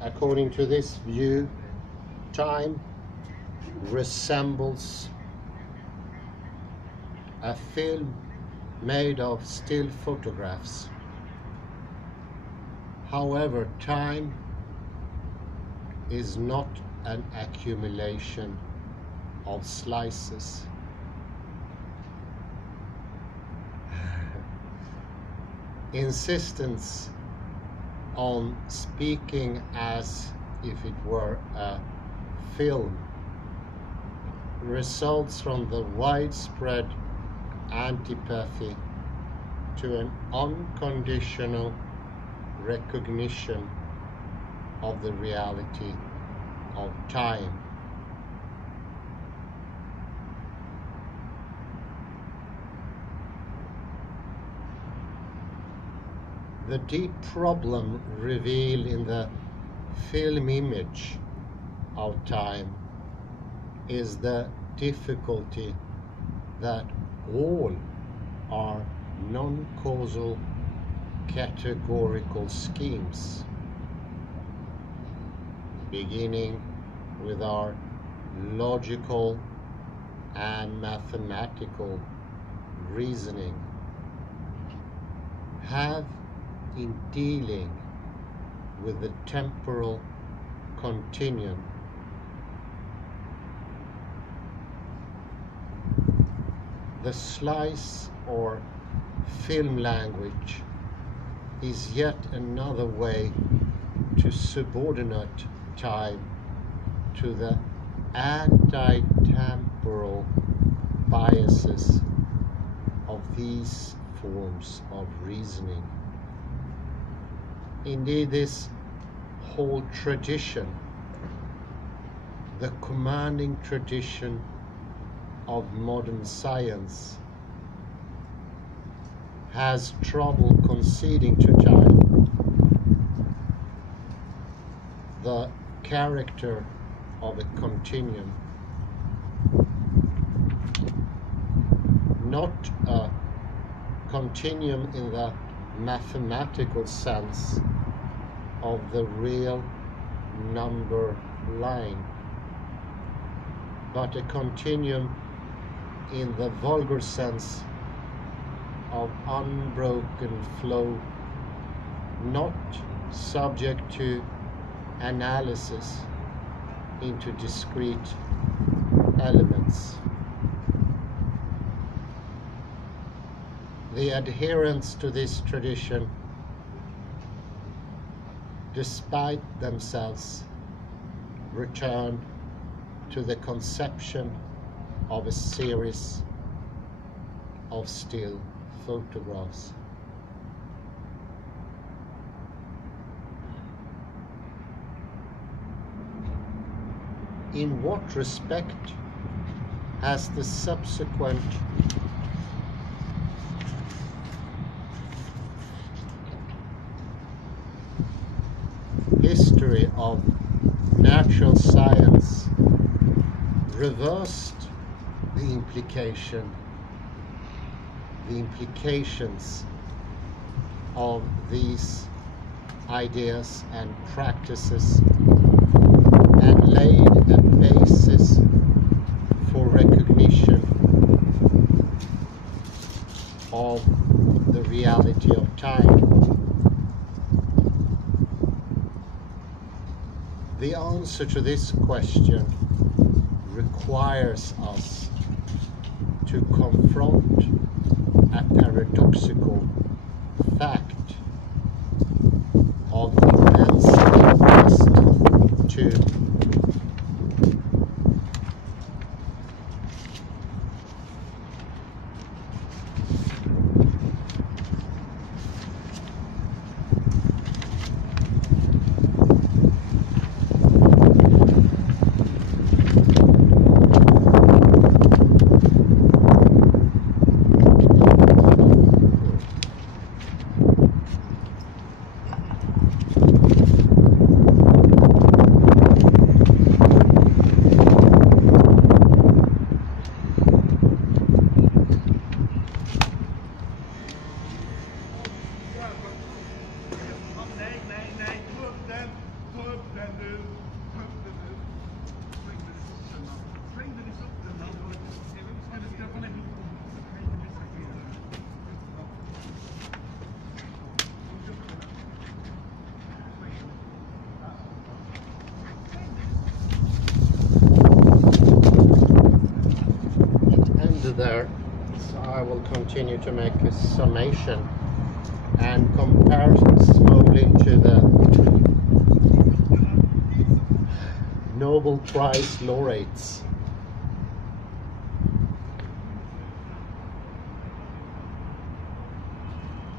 According to this view, time resembles a film made of still photographs. However, time is not an accumulation of slices. Insistence on speaking as if it were a film results from the widespread antipathy to an unconditional recognition of the reality of time. The deep problem revealed in the film image of time is the difficulty that all are non-causal categorical schemes, beginning with our logical and mathematical reasoning, have in dealing with the temporal continuum the slice or film language is yet another way to subordinate time to the anti-temporal biases of these forms of reasoning. Indeed, this whole tradition, the commanding tradition of modern science, has trouble conceding to time the character of a continuum, not a continuum in the mathematical sense of the real number line, but a continuum in the vulgar sense of unbroken flow, not subject to analysis into discrete elements. The adherents to this tradition, despite themselves, return to the conception of a series of still photographs. In what respect has the subsequent history of natural science reversed the implications of these ideas and practices and laid a basis for recognition of the reality of time? The answer to this question requires us to confront a paradoxical fact of immense interest to continue to make a summation and compare Smolin to the Nobel Prize laureates.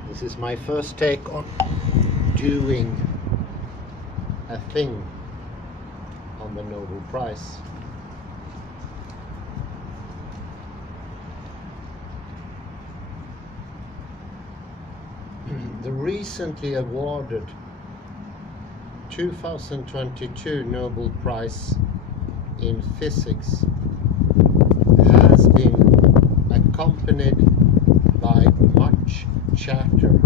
This is my first take on doing a thing on the Nobel Prize. The recently awarded 2022 Nobel Prize in Physics has been accompanied by much chatter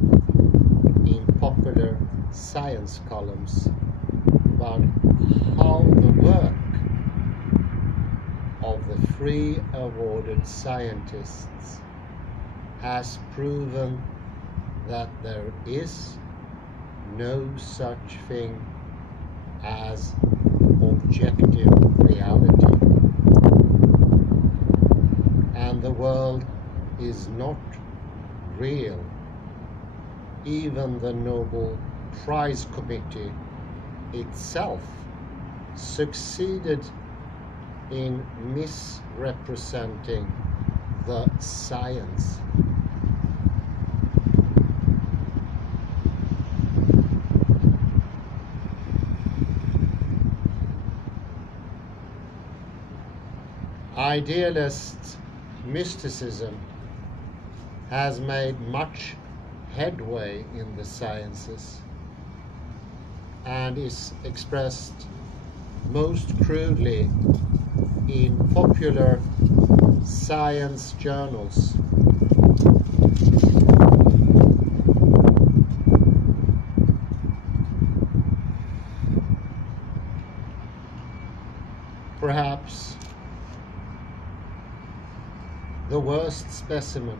in popular science columns about how the work of the three awarded scientists has proven that there is no such thing as objective reality, and the world is not real. Even the Nobel Prize Committee itself succeeded in misrepresenting the science. Idealist mysticism has made much headway in the sciences and is expressed most crudely in popular science journals. Perhaps the worst specimen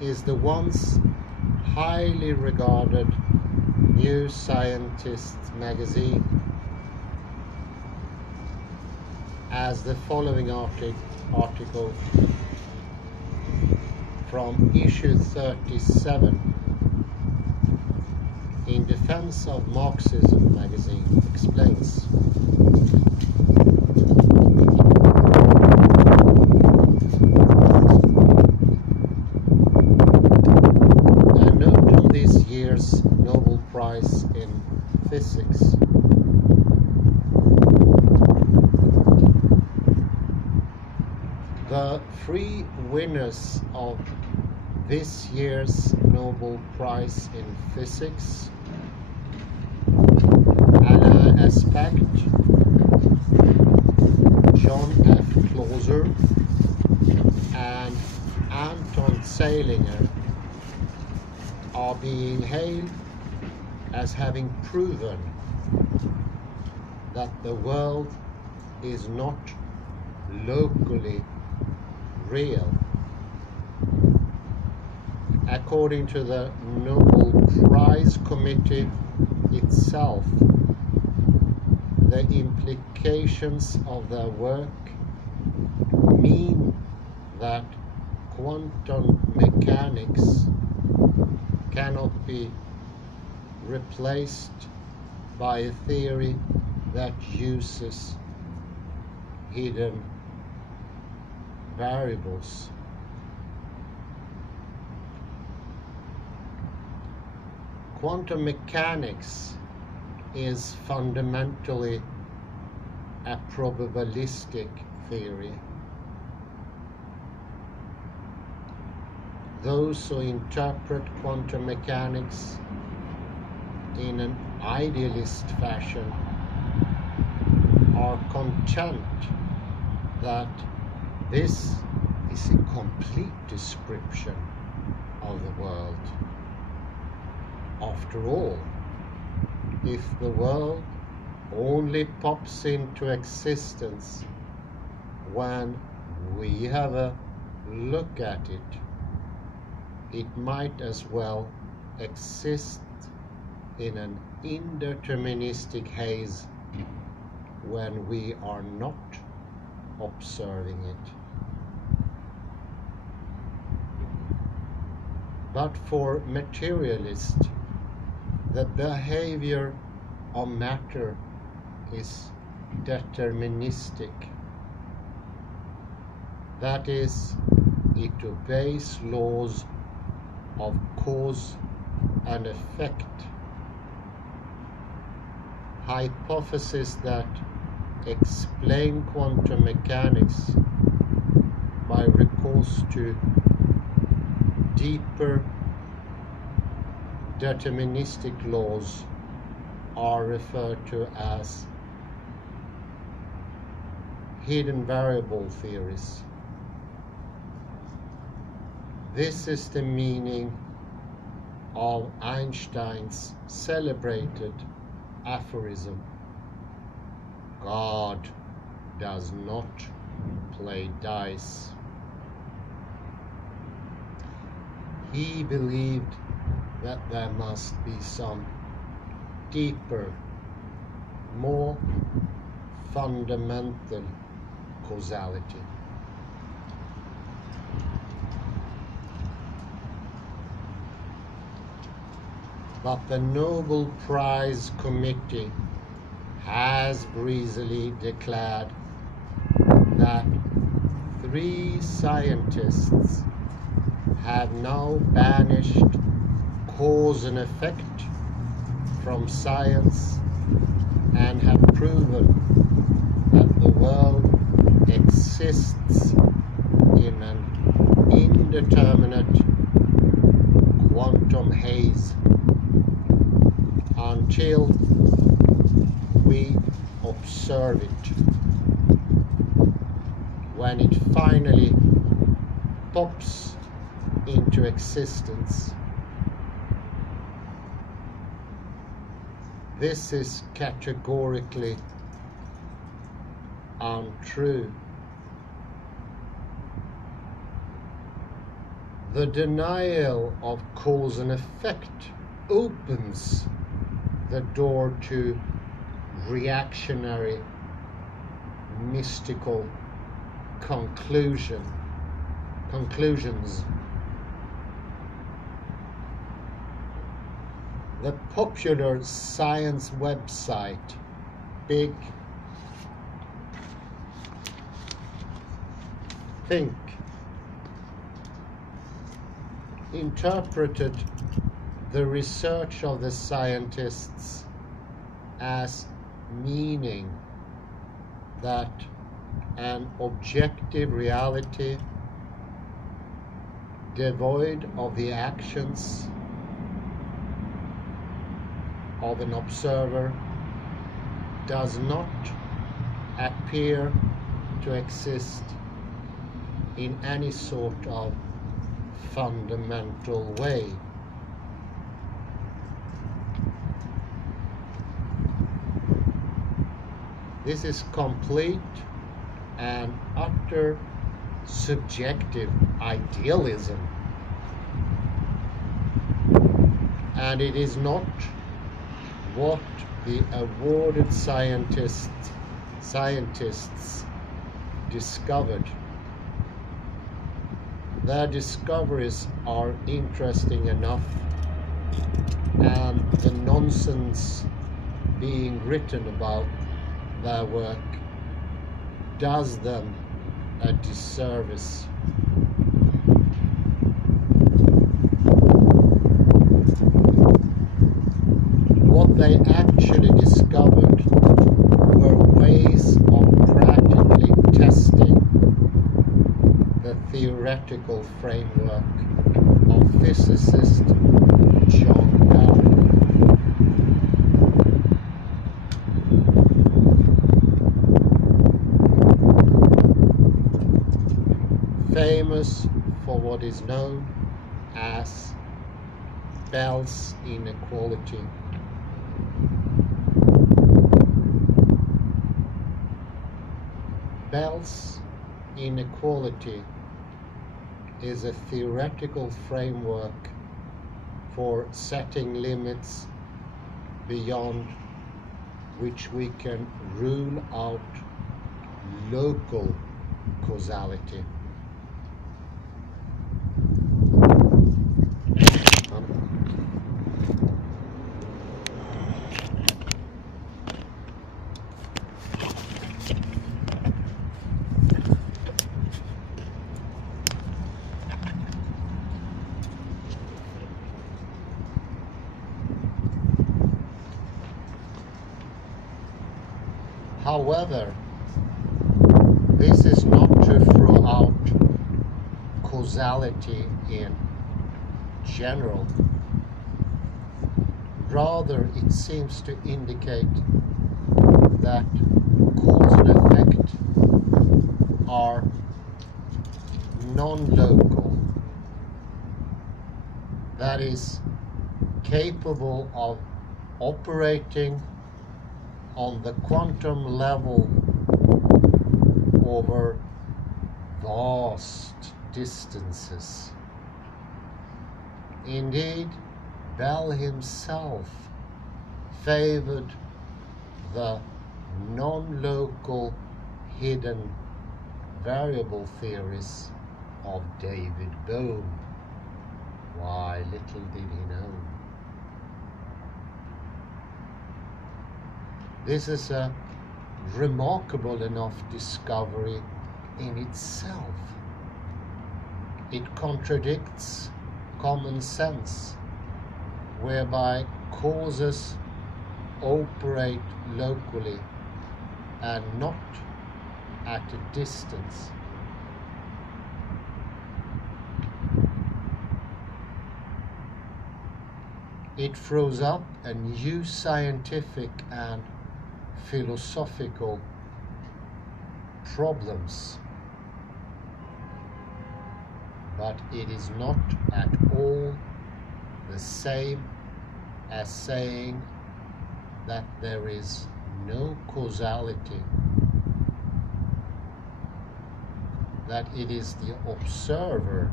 is the once highly regarded New Scientist magazine, as the following article from issue 37 in defense of Marxism magazine explains. A note on this year's Nobel Prize in Physics. The three winners of this year's Nobel Prize in Physics, Alain Aspect, John F. Clauser, and Anton Zeilinger, are being hailed as having proven that the world is not locally real. According to the Nobel Prize Committee itself, the implications of their work mean that quantum mechanics cannot be replaced by a theory that uses hidden variables. Quantum mechanics is fundamentally a probabilistic theory. Those who interpret quantum mechanics in an idealist fashion are content that this is a complete description of the world. After all, if the world only pops into existence when we have a look at it, it might as well exist in an indeterministic haze when we are not observing it. But for materialists, the behavior of matter is deterministic. That is, it obeys laws of cause and effect. Hypotheses that explain quantum mechanics by recourse to deeper deterministic laws are referred to as hidden variable theories. This is the meaning of Einstein's celebrated aphorism, "God does not play dice." He believed that there must be some deeper, more fundamental causality. But the Nobel Prize Committee has breezily declared that 3 scientists have now banished cause and effect from science and have proven that the world exists in an indeterminate quantum haze until we observe it. When it finally pops into existence. This is categorically untrue. The denial of cause and effect opens the door to reactionary, mystical conclusions. The popular science website, Big Think, interpreted the research of the scientists as meaning that an objective reality devoid of the actions of an observer does not appear to exist in any sort of fundamental way. This is complete and utter subjective idealism, and it is not what the awarded scientists discovered. Their discoveries are interesting enough, and the nonsense being written about their work does them a disservice. What they actually discovered were ways of practically testing the theoretical framework of physicist John Bell. Famous for what is known as Bell's inequality. Bell's inequality is a theoretical framework for setting limits beyond which we can rule out local causality. However, this is not to throw out causality in general. Rather, it seems to indicate that cause and effect are non-local, that is, capable of operating on the quantum level over vast distances. Indeed, Bell himself favored the non-local hidden variable theories of David Bohm. Why, little did he know. This is a remarkable enough discovery in itself. It contradicts common sense, whereby causes operate locally and not at a distance. It throws up a new scientific and philosophical problems, but it is not at all the same as saying that there is no causality, that it is the observer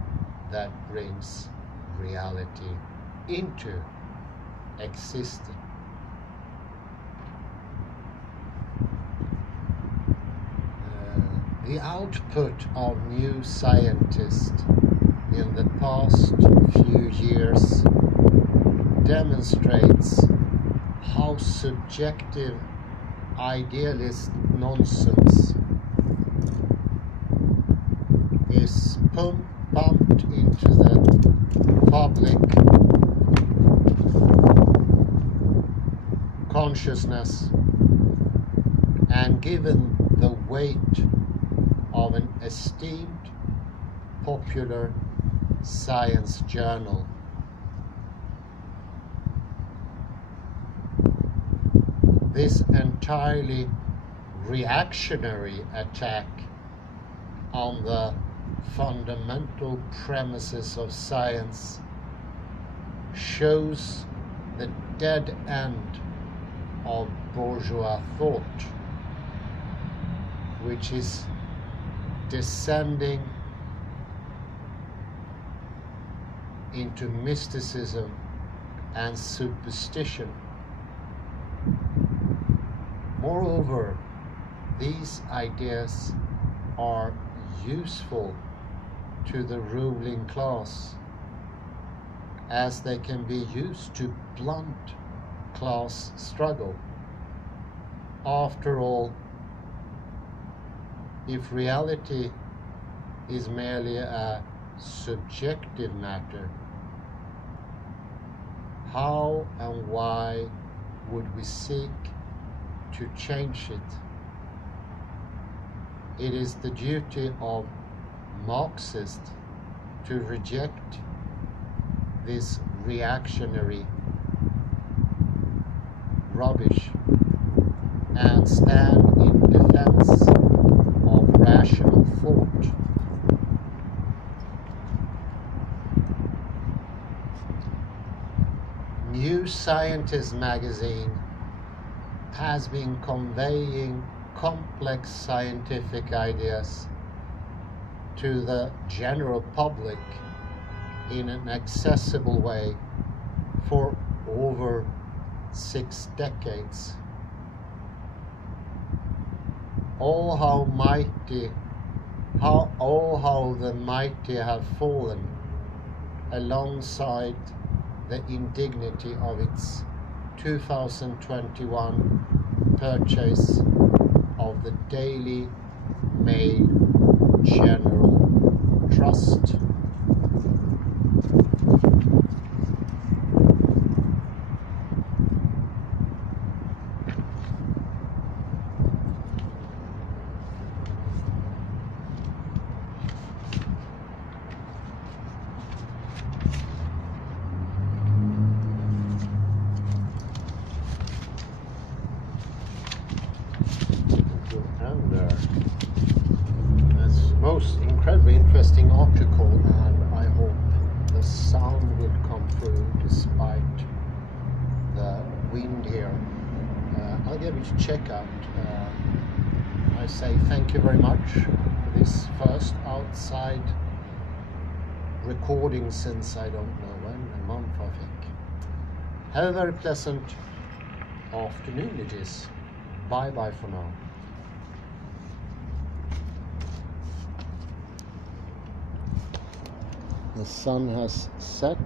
that brings reality into existence. The output of new scientists in the past few years demonstrates how subjective idealist nonsense is pumped into the public consciousness and given the weight of an esteemed popular science journal. This entirely reactionary attack on the fundamental premises of science shows the dead end of bourgeois thought, which is descending into mysticism and superstition. Moreover, these ideas are useful to the ruling class, as they can be used to blunt class struggle. After all, if reality is merely a subjective matter, how and why would we seek to change it? It is the duty of Marxists to reject this reactionary rubbish and stand in defense of rational thought. New Scientist magazine has been conveying complex scientific ideas to the general public in an accessible way for over 6 decades. Oh, how the mighty have fallen alongside the indignity of its 2021 purchase of the Daily Mail General Trust. despite the wind here. I'll give it a check out. I say thank you very much for this first outside recording since I don't know when, a month I think. Have a very pleasant afternoon it is. Bye bye for now. The sun has set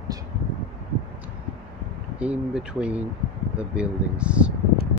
in between the buildings.